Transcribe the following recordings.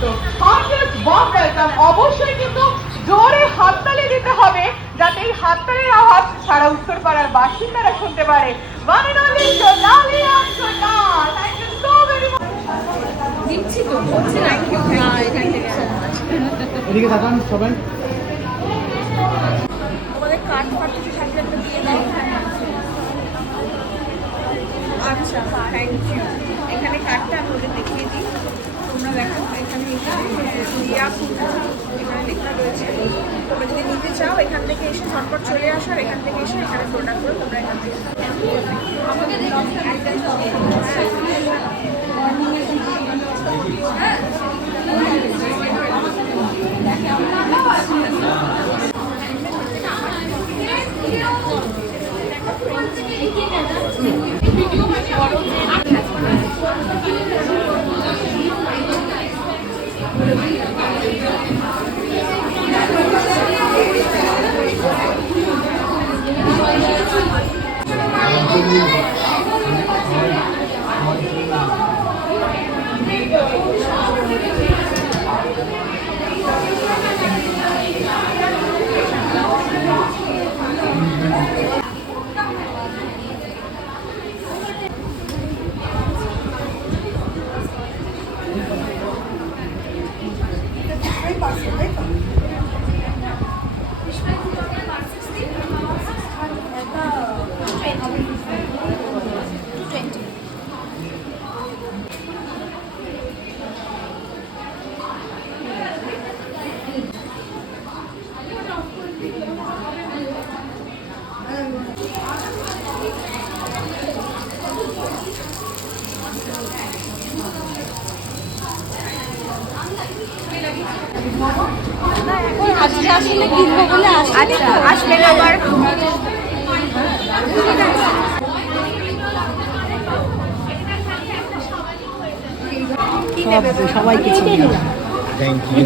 স্বাগত। Heartiest warm welcome. অবশ্যই কিন্তু জোরে হাততালি দিতে হবে যাতে এই হাততালির আওয়াজ সারা উত্তরপাড়ার বাসিন্দারা শুনতে পারে। One and only Sonali and Sonal. Thank you so very much. দিচ্ছি তো হচ্ছে না কি এদিকে তাকান সবাই। আমাদের কার্ড ফার্ড কিছু থাকলে একটা দিয়ে দাও। আচ্ছা থ্যাংক ইউ। এখানে কার্ডটা আমি ওদের দেখিয়ে দিই, তোমরা দেখো এখানে রিয়া ফুটা এখানে লেখা রয়েছে। তোমরা যদি নিতে চাও এখান থেকে এসে ঝটপট চলে আসো, আর এখান থেকে এসে এখানে প্রোডাক্ট করে তোমরা এখান থেকে আমাকে আজকে আসলে কিনবো বলে আসবে না আবার। সবাইকে থ্যাংক ইউ।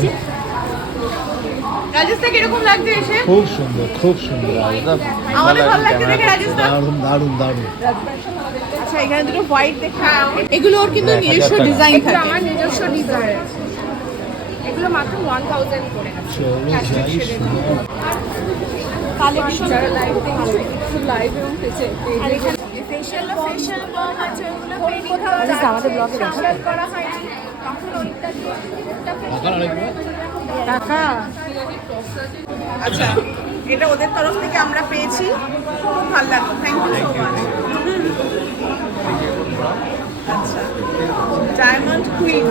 রাজস্থান কিরকম লাগছে এসে? খুব সুন্দর, খুব সুন্দর। আমাদের ভালো লাগছে দেখে রাজস্থান। দারুণ দারুণ দারুণ। আচ্ছা এখানে দুটো হোয়াইট দেখা, এগুলো ওর কিন্তু নিজস্ব ডিজাইন এগুলো থাকে। আমার নিজস্ব ডিজাইন আছে, এগুলো মাত্র 1000 করে আছে। চলো যাই শোনো। কালেকশন যারা লাইভ দেখছো একটু লাইভ এবং পেছে আর এখানে ফেশিয়াল বাম আছে, ওগুলো কোথাও আমাদের ব্লগে করা হয়নি তখন ওইটা দিয়ে টাকা। আচ্ছা এটা ওদের তরফ থেকে আমরা পেয়েছি, খুব ভালো লাগলো। Thank you so much. আচ্ছা ডায়মন্ড কুইন,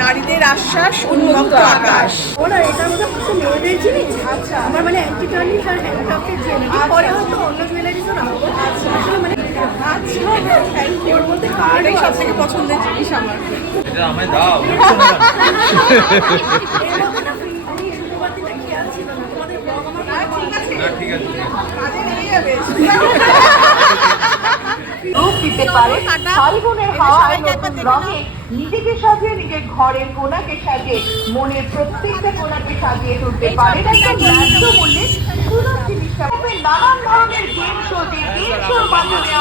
নারীদের আশ্বাস, উন্মুক্ত আকাশ। ওরা এটার মধ্যে কিছু মেয়েদের জিনিস। আচ্ছা আমার মানে অ্যান্টি টার্নিশ আর হ্যান্ডক্রাফটের জিনিস পরে হয়তো অন্য জুয়েলারিজও রাখবো। আচ্ছা আসলে মানে আচ্ছা থ্যাংক ইউ। ওর মধ্যে কার্ডই সব থেকে পছন্দের জিনিস আমার। এটা আমায় দাও। এর মধ্যে না আমি শুক্রবারটা খেয়াল ছিল না, তোমাদের ব্লগ আমার ঠিক আছে না ঠিক আছে। কাজে লেগে যাবে। রূপ দিতে পারে ফাল্গুনের হাওয়ায় নতুন রঙে নিজেকে সাজিয়ে নিজের ঘরের কোনাকে সাজিয়ে মনের প্রত্যেকটা কোনাকে সাজিয়ে তুলতে পারে একটা ন্যায্য মূল্যে সুলভ জিনিসটা। নানান ধরনের গেম শো, যে গেম শোর মাধ্যমে